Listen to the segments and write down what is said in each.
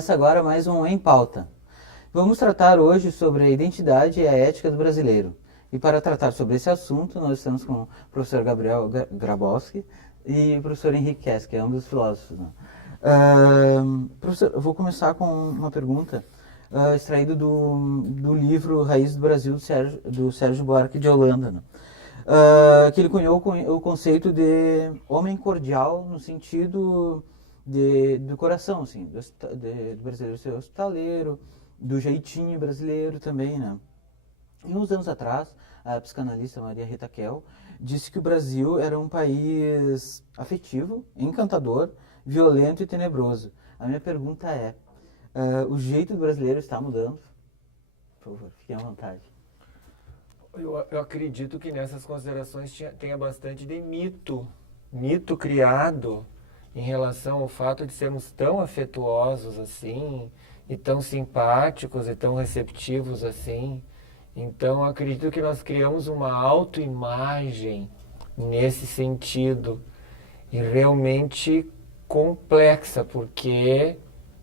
Começa agora mais um Em Pauta. Vamos tratar hoje sobre a identidade e a ética do brasileiro. E para tratar sobre esse assunto, nós estamos com o professor Gabriel Grabowski e o professor Henrique Keske, ambos filósofos. Né? Professor, eu vou começar com uma pergunta extraída do livro Raiz do Brasil, do Sérgio Buarque de Holanda. Né? Que ele cunhou o conceito de homem cordial no sentido do coração, assim, do brasileiro ser hospitaleiro, do jeitinho brasileiro também, né? E uns anos atrás, a psicanalista Maria Rita Kell disse que o Brasil era um país afetivo, encantador, violento e tenebroso. A minha pergunta é, o jeito do brasileiro está mudando? Por favor, fiquem à vontade. Eu acredito que nessas considerações tenha bastante de mito criado em relação ao fato de sermos tão afetuosos assim, e tão simpáticos e tão receptivos assim. Então, acredito que nós criamos uma autoimagem nesse sentido, e realmente complexa, porque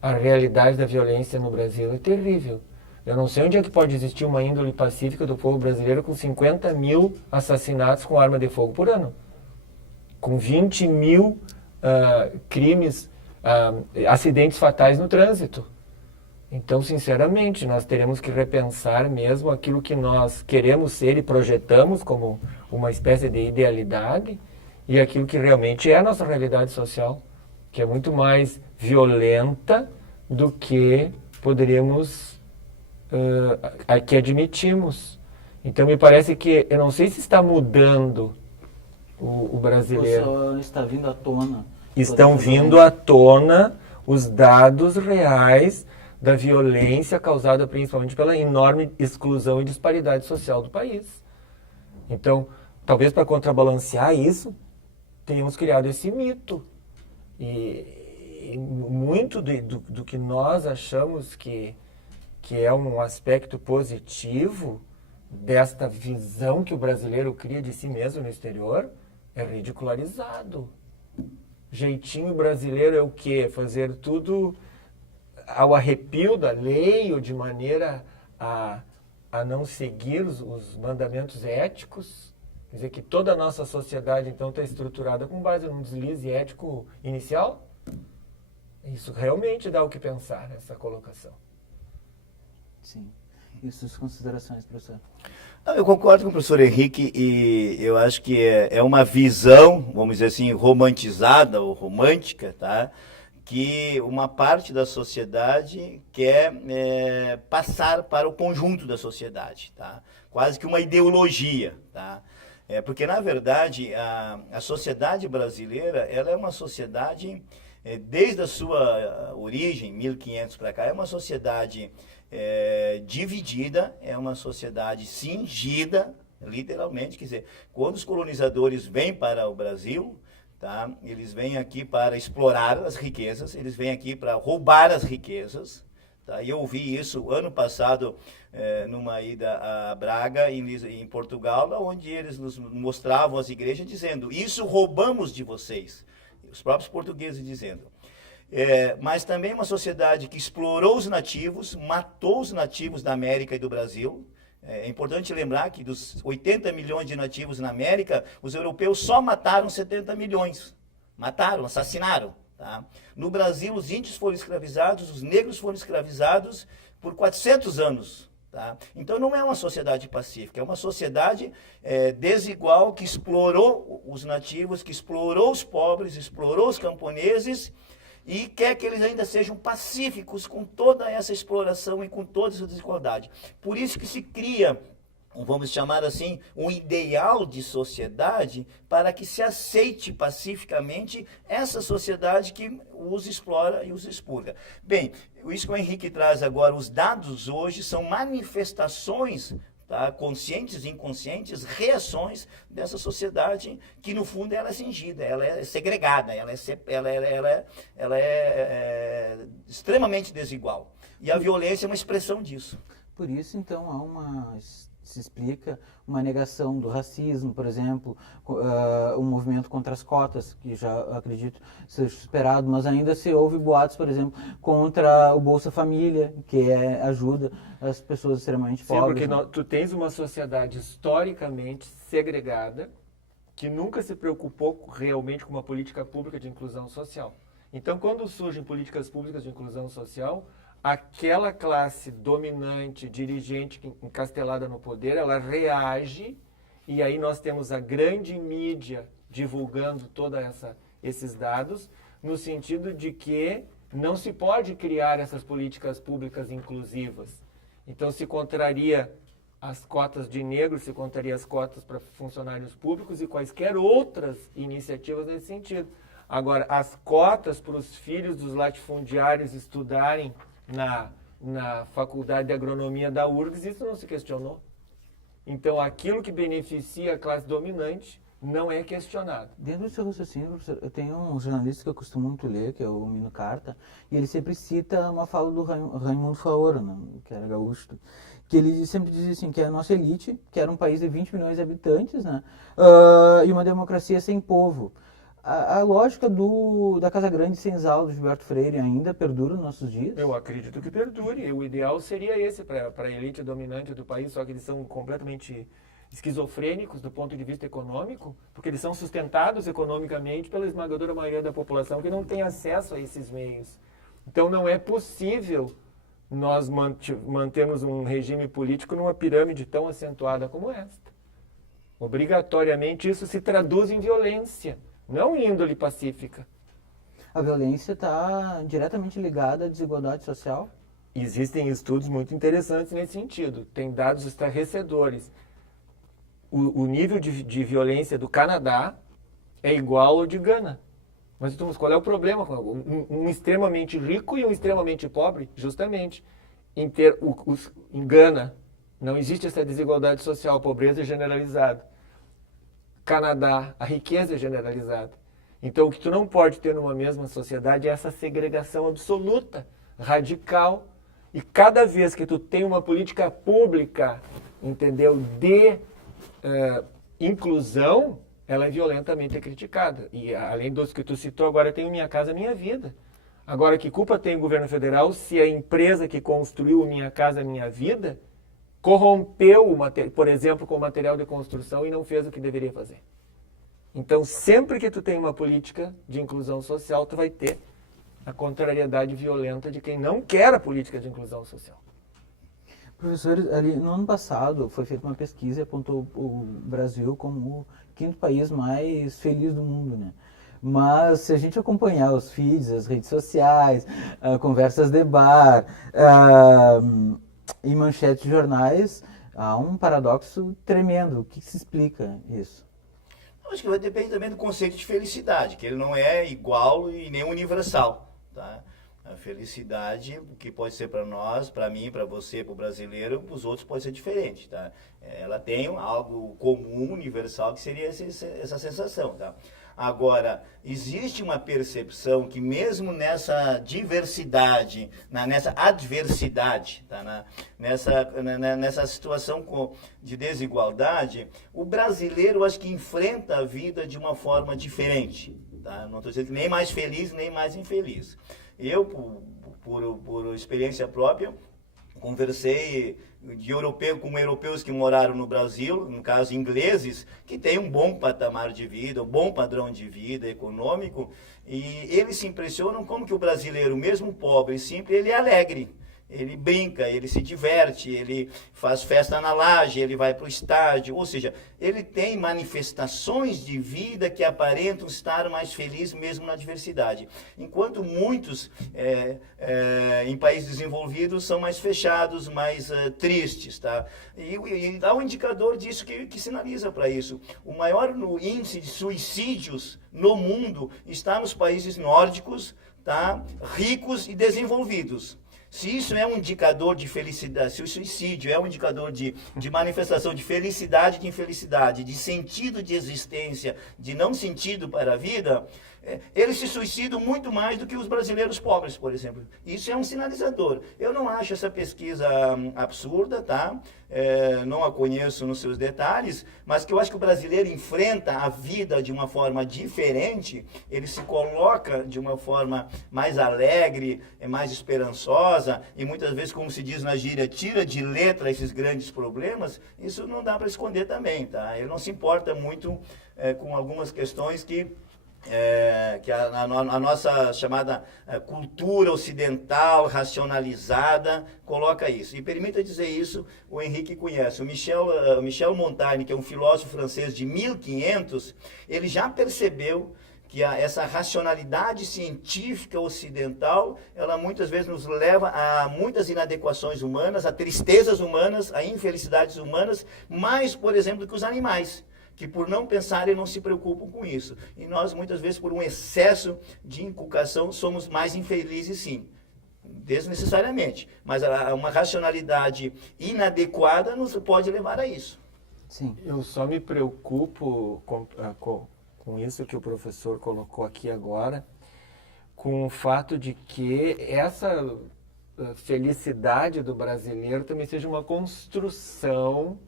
a realidade da violência no Brasil é terrível. Eu não sei onde é que pode existir uma índole pacífica do povo brasileiro com 50 mil assassinatos com arma de fogo por ano, com 20 mil crimes, acidentes fatais no trânsito. Então, sinceramente, nós teremos que repensar mesmo aquilo que nós queremos ser e projetamos como uma espécie de idealidade e aquilo que realmente é a nossa realidade social, que é muito mais violenta do que poderíamos, que admitimos. Então, me parece que, eu não sei se está mudando o brasileiro. Só está vindo à tona. Estão vindo à tona os dados reais da violência causada principalmente pela enorme exclusão e disparidade social do país. Então, talvez para contrabalancear isso, tenhamos criado esse mito. E muito do que nós achamos que é um aspecto positivo desta visão que o brasileiro cria de si mesmo no exterior é ridicularizado. Jeitinho brasileiro é o quê? Fazer tudo ao arrepio da lei ou de maneira a não seguir os mandamentos éticos. Quer dizer que toda a nossa sociedade, então, está estruturada com base num deslize ético inicial? Isso realmente dá o que pensar, essa colocação. Sim. E suas considerações, professor? Eu concordo com o professor Henrique e eu acho que é uma visão, vamos dizer assim, romantizada ou romântica, tá? Que uma parte da sociedade quer passar para o conjunto da sociedade, tá? Quase que uma ideologia, tá? Porque, na verdade, a sociedade brasileira, ela é uma sociedade, desde a sua origem, 1500 para cá, é uma sociedade dividida, é uma sociedade cingida, literalmente, quer dizer, quando os colonizadores vêm para o Brasil, tá, eles vêm aqui para explorar as riquezas, eles vêm aqui para roubar as riquezas, tá, e eu ouvi isso ano passado numa ida a Braga, em Portugal, onde eles nos mostravam as igrejas dizendo, isso roubamos de vocês, os próprios portugueses dizendo. Mas também uma sociedade que explorou os nativos, matou os nativos da América e do Brasil. É importante lembrar que dos 80 milhões de nativos na América, os europeus só mataram 70 milhões. Mataram, assassinaram. Tá? No Brasil, os índios foram escravizados, os negros foram escravizados por 400 anos. Tá? Então não é uma sociedade pacífica, é uma sociedade desigual que explorou os nativos, que explorou os pobres, explorou os camponeses, e quer que eles ainda sejam pacíficos com toda essa exploração e com toda essa desigualdade. Por isso que se cria, vamos chamar assim, um ideal de sociedade para que se aceite pacificamente essa sociedade que os explora e os expurga. Bem, isso que o Henrique traz agora, os dados hoje são manifestações, tá, conscientes e inconscientes, reações dessa sociedade que, no fundo, ela é cingida, ela é segregada, ela é extremamente desigual. E a violência é uma expressão disso. Por isso, então, há uma se explica uma negação do racismo, por exemplo, um movimento contra as cotas, que já acredito seja esperado, mas ainda se ouve boatos, por exemplo, contra o Bolsa Família, que ajuda as pessoas extremamente pobres. Sim, porque tu tens uma sociedade historicamente segregada, que nunca se preocupou realmente com uma política pública de inclusão social. Então, quando surgem políticas públicas de inclusão social, aquela classe dominante, dirigente, encastelada no poder, ela reage, e aí nós temos a grande mídia divulgando todos esses dados, no sentido de que não se pode criar essas políticas públicas inclusivas. Então, se contraria as cotas de negros, se contraria as cotas para funcionários públicos e quaisquer outras iniciativas nesse sentido. Agora, as cotas para os filhos dos latifundiários estudarem na Faculdade de Agronomia da URGS, isso não se questionou. Então, aquilo que beneficia a classe dominante não é questionado. Dentro do seu raciocínio, professor, eu tenho um jornalista que eu costumo muito ler, que é o Mino Carta, e ele sempre cita uma fala do Raimundo Faoro, né, que era gaúcho, que ele sempre dizia assim, que a nossa elite, que era um país de 20 milhões de habitantes, né, e uma democracia sem povo. A lógica da Casa Grande e Senzala, do Gilberto Freire, ainda perdura nos nossos dias? Eu acredito que perdure. O ideal seria esse para a elite dominante do país, só que eles são completamente esquizofrênicos do ponto de vista econômico, porque eles são sustentados economicamente pela esmagadora maioria da população que não tem acesso a esses meios. Então não é possível nós mantermos um regime político numa pirâmide tão acentuada como esta. Obrigatoriamente isso se traduz em violência, não em índole pacífica. A violência está diretamente ligada à desigualdade social? Existem estudos muito interessantes nesse sentido. Tem dados estarrecedores. O nível de violência do Canadá é igual ao de Gana. Mas então, qual é o problema? Um extremamente rico e um extremamente pobre, justamente. Em Gana não existe essa desigualdade social, a pobreza é generalizada. Canadá, a riqueza é generalizada. Então, o que tu não pode ter numa mesma sociedade é essa segregação absoluta, radical. E cada vez que tu tem uma política pública, entendeu, de inclusão, ela é violentamente criticada. E além dos que tu citou, agora tem o Minha Casa Minha Vida. Agora, que culpa tem o governo federal se a empresa que construiu o Minha Casa Minha Vida corrompeu, por exemplo, com o material de construção e não fez o que deveria fazer? Então, sempre que tu tem uma política de inclusão social, tu vai ter a contrariedade violenta de quem não quer a política de inclusão social. Professor, ali no ano passado foi feita uma pesquisa e apontou o Brasil como o 5º país mais feliz do mundo, né? Mas se a gente acompanhar os feeds, as redes sociais, conversas de bar e manchetes de jornais, há um paradoxo tremendo. O que se explica isso? Acho que vai depender também do conceito de felicidade, que ele não é igual e nem universal, tá? A felicidade, o que pode ser para nós, para mim, para você, para o brasileiro, para os outros pode ser diferente, tá? Ela tem algo comum, universal, que seria essa sensação, tá? Agora, existe uma percepção que mesmo nessa diversidade, nessa adversidade, tá? Nessa situação de desigualdade, o brasileiro, acho que enfrenta a vida de uma forma diferente, tá? Não estou dizendo que nem mais feliz, nem mais infeliz. Eu, por experiência própria, conversei com europeus que moraram no Brasil, no caso ingleses, que têm um bom patamar de vida, um bom padrão de vida econômico, e eles se impressionam como que o brasileiro, mesmo pobre e simples, ele é alegre. Ele brinca, ele se diverte, ele faz festa na laje, ele vai para o estádio, ou seja, ele tem manifestações de vida que aparentam estar mais felizes mesmo na diversidade. Enquanto muitos em países desenvolvidos são mais fechados, mais tristes, tá? E há um indicador disso que sinaliza para isso. O maior índice de suicídios no mundo está nos países nórdicos, tá? Ricos e desenvolvidos. Se isso é um indicador de felicidade, se o suicídio é um indicador de manifestação de felicidade, de infelicidade, de sentido de existência, de não sentido para a vida, eles se suicidam muito mais do que os brasileiros pobres, por exemplo. Isso é um sinalizador. Eu não acho essa pesquisa absurda, tá? Não a conheço nos seus detalhes, mas que eu acho que o brasileiro enfrenta a vida de uma forma diferente, ele se coloca de uma forma mais alegre, mais esperançosa, e muitas vezes, como se diz na gíria, tira de letra esses grandes problemas. Isso não dá para esconder também, tá? Ele não se importa muito com algumas questões que a nossa chamada cultura ocidental racionalizada coloca isso. E permita dizer isso, o Henrique conhece. O Michel Montaigne, que é um filósofo francês de 1500, ele já percebeu que essa racionalidade científica ocidental, ela muitas vezes nos leva a muitas inadequações humanas, a tristezas humanas, a infelicidades humanas, mais, por exemplo, do que os animais, que por não pensarem não se preocupam com isso. E nós, muitas vezes, por um excesso de inculcação, somos mais infelizes, sim, desnecessariamente. Mas uma racionalidade inadequada nos pode levar a isso. Sim. Eu só me preocupo com isso que o professor colocou aqui agora, com o fato de que essa felicidade do brasileiro também seja uma construção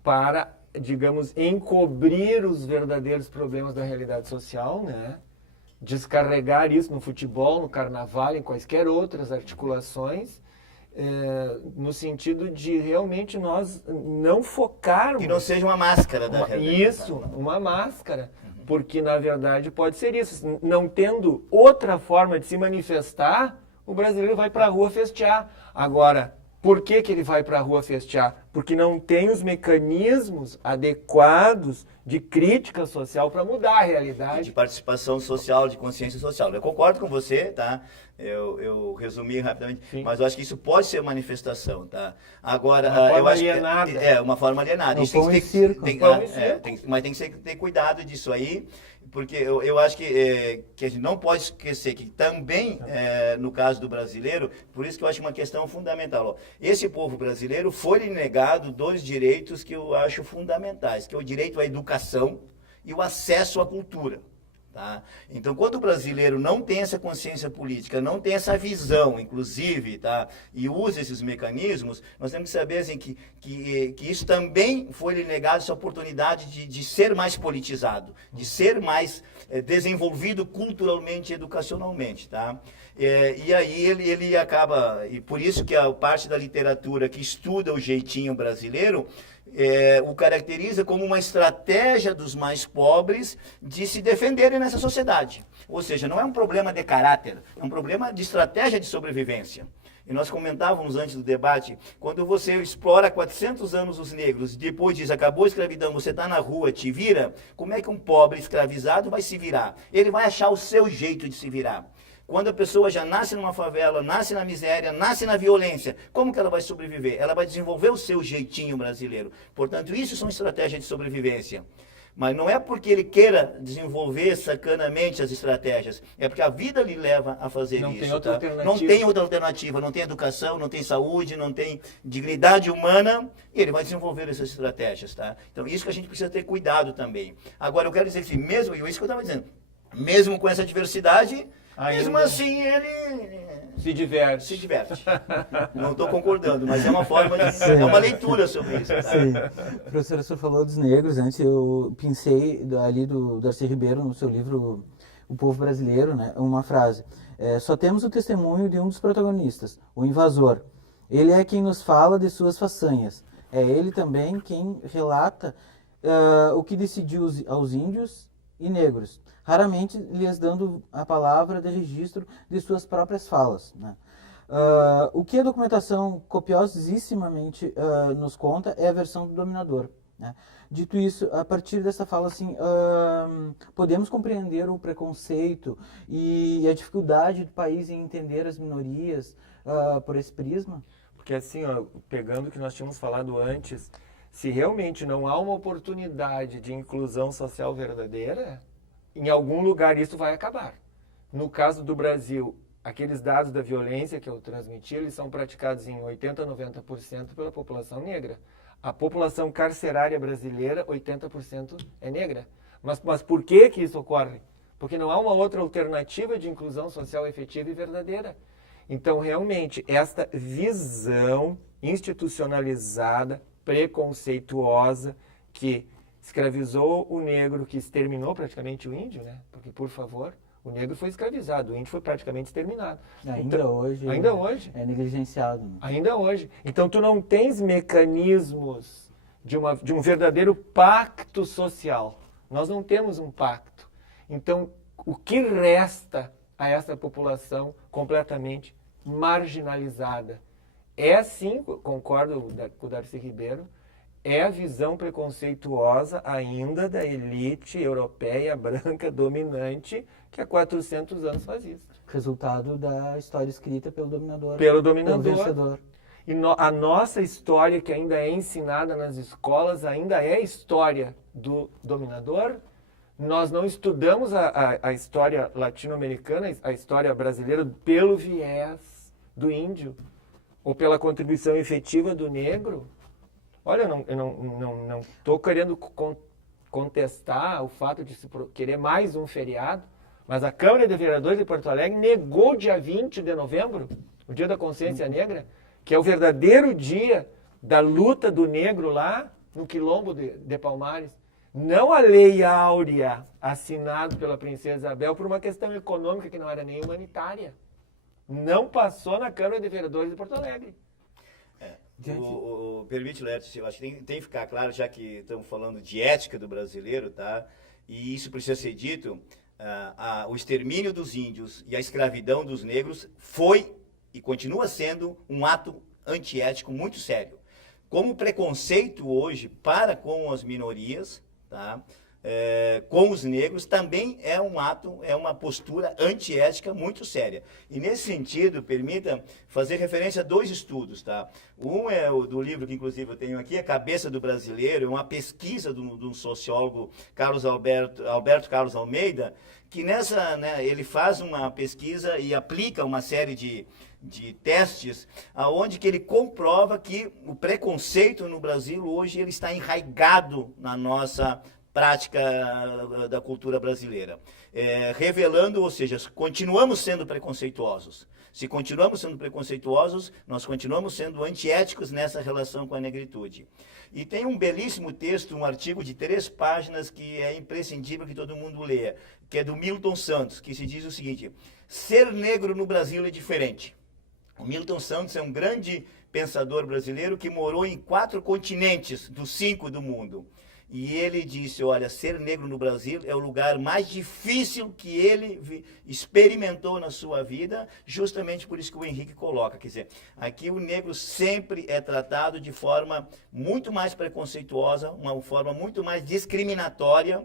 para, digamos, encobrir os verdadeiros problemas da realidade social, né? Descarregar isso no futebol, no carnaval, em quaisquer outras articulações, no sentido de realmente nós não focarmos... Que não seja uma máscara da realidade. Isso, uma máscara. Porque, na verdade, pode ser isso. Não tendo outra forma de se manifestar, o brasileiro vai para a rua festear. Agora, por que ele vai para a rua festear? Porque não tem os mecanismos adequados de crítica social para mudar a realidade. De participação social, de consciência social. Eu concordo com você, tá? Eu resumi rapidamente, sim, mas eu acho que isso pode ser manifestação, tá? Agora, uma forma eu acho alienada. que uma forma alienada. Isso tem que mas tem que ter cuidado disso aí, porque eu acho que a gente não pode esquecer que também, no caso do brasileiro, por isso que eu acho uma questão fundamental. Ó, esse povo brasileiro foi-lhe negado 2 direitos que eu acho fundamentais, que é o direito à educação e o acesso à cultura. Tá? Então, quando o brasileiro não tem essa consciência política, não tem essa visão, inclusive, tá? E usa esses mecanismos, nós temos que saber assim, que isso também foi lhe negado, essa oportunidade de ser mais politizado, de ser mais desenvolvido culturalmente e educacionalmente. Tá? E aí ele acaba, e por isso que a parte da literatura que estuda o jeitinho brasileiro, o caracteriza como uma estratégia dos mais pobres de se defenderem nessa sociedade. Ou seja, não é um problema de caráter, é um problema de estratégia de sobrevivência. E nós comentávamos antes do debate, quando você explora 400 anos os negros, e depois diz, acabou a escravidão, você está na rua, te vira, como é que um pobre escravizado vai se virar? Ele vai achar o seu jeito de se virar. Quando a pessoa já nasce numa favela, nasce na miséria, nasce na violência, como que ela vai sobreviver? Ela vai desenvolver o seu jeitinho brasileiro. Portanto, isso são estratégias de sobrevivência. Mas não é porque ele queira desenvolver sacanamente as estratégias, é porque a vida lhe leva a fazer não isso. Tem outra alternativa. Não tem outra alternativa, não tem educação, não tem saúde, não tem dignidade humana, e ele vai desenvolver essas estratégias. Tá? Então, isso que a gente precisa ter cuidado também. Agora, eu quero dizer assim, mesmo, e isso que eu estava dizendo, mesmo com essa diversidade... Mesmo assim, ele se diverte. Se diverte. Não estou concordando, mas é uma forma de... É uma leitura sobre isso. Tá? Sim. Professor, o senhor falou dos negros, antes eu pensei ali do Darcy Ribeiro, no seu livro O Povo Brasileiro, né, uma frase. Só temos o testemunho de um dos protagonistas, o invasor. Ele é quem nos fala de suas façanhas. É ele também quem relata o que decidiu aos índios e negros, raramente lhes dando a palavra de registro de suas próprias falas. Né? O que a documentação copiosissimamente nos conta é a versão do dominador. Né? Dito isso, a partir dessa fala, assim, podemos compreender o preconceito e a dificuldade do país em entender as minorias por esse prisma? Porque assim, ó, pegando o que nós tínhamos falado antes, se realmente não há uma oportunidade de inclusão social verdadeira, em algum lugar isso vai acabar. No caso do Brasil, aqueles dados da violência que eu transmiti, eles são praticados em 80% a 90% pela população negra. A população carcerária brasileira, 80% é negra. Mas por que isso ocorre? porque não há uma outra alternativa de inclusão social efetiva e verdadeira. Então, realmente, esta visão institucionalizada, preconceituosa, que escravizou o negro, que exterminou praticamente o índio, né? Porque, por favor, o negro foi escravizado, o índio foi praticamente exterminado. Ainda hoje. Ainda hoje. É negligenciado. Né? Ainda hoje. Então, tu não tens mecanismos de um verdadeiro pacto social. Nós não temos um pacto. Então, o que resta a essa população completamente marginalizada? É sim, concordo com o Darcy Ribeiro, é a visão preconceituosa ainda da elite europeia branca dominante que há 400 anos faz isso. Resultado da história escrita pelo dominador. Pelo dominador. Pelo vencedor. E a nossa história, que ainda é ensinada nas escolas, ainda é a história do dominador. Nós não estudamos a história latino-americana, a história brasileira, pelo viés do índio, ou pela contribuição efetiva do negro. Olha, eu não estou querendo contestar o fato de se querer mais um feriado, mas a Câmara de Vereadores de Porto Alegre negou dia 20 de novembro, o Dia da Consciência Negra, que é o verdadeiro dia da luta do negro lá no Quilombo de Palmares. Não a Lei Áurea, assinada pela Princesa Isabel, por uma questão econômica que não era nem humanitária. Não passou na Câmara de Vereadores de Porto Alegre. Permite, Lertes, eu acho que tem que ficar claro, já que estamos falando de ética do brasileiro, tá? E isso precisa ser dito, o extermínio dos índios e a escravidão dos negros foi e continua sendo um ato antiético muito sério. Como preconceito hoje para com as minorias, tá? Com os negros, também é um ato, é uma postura antiética muito séria. E nesse sentido, permita fazer referência a dois estudos, tá? Um é o do livro que inclusive eu tenho aqui, A Cabeça do Brasileiro, é uma pesquisa de um sociólogo, Alberto Carlos Almeida, que nessa, né, ele faz uma pesquisa e aplica uma série de testes, aonde que ele comprova que o preconceito no Brasil hoje ele está enraizado na nossa prática da cultura brasileira, revelando, ou seja, continuamos sendo preconceituosos. Se continuamos sendo preconceituosos, nós continuamos sendo antiéticos nessa relação com a negritude. E tem um belíssimo texto, um artigo de 3 páginas que é imprescindível que todo mundo leia, que é do Milton Santos, que se diz o seguinte: ser negro no Brasil é diferente. O Milton Santos é um grande pensador brasileiro que morou em 4 continentes dos 5 do mundo. E ele disse, olha, ser negro no Brasil é o lugar mais difícil que ele experimentou na sua vida, justamente por isso que o Henrique coloca. Quer dizer, aqui o negro sempre é tratado de forma muito mais preconceituosa, uma forma muito mais discriminatória,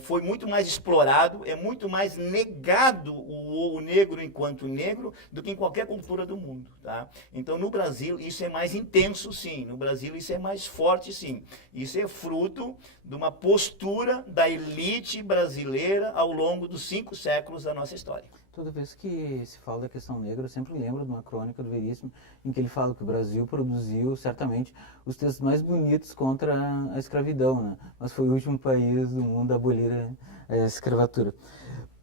foi muito mais explorado, é muito mais negado o negro enquanto negro do que em qualquer cultura do mundo. Tá? Então, no Brasil, isso é mais intenso, sim. No Brasil, isso é mais forte, sim. Isso é fruto de uma postura da elite brasileira ao longo dos 5 séculos da nossa história. Toda vez que se fala da questão negra, eu sempre lembro de uma crônica do Veríssimo, em que ele fala que o Brasil produziu, certamente, os textos mais bonitos contra a escravidão, né? Mas foi o último país do mundo a abolir a escravatura.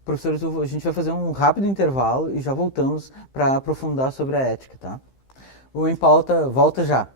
Professor, a gente vai fazer um rápido intervalo e já voltamos para aprofundar sobre a ética, tá? O Em Pauta volta já.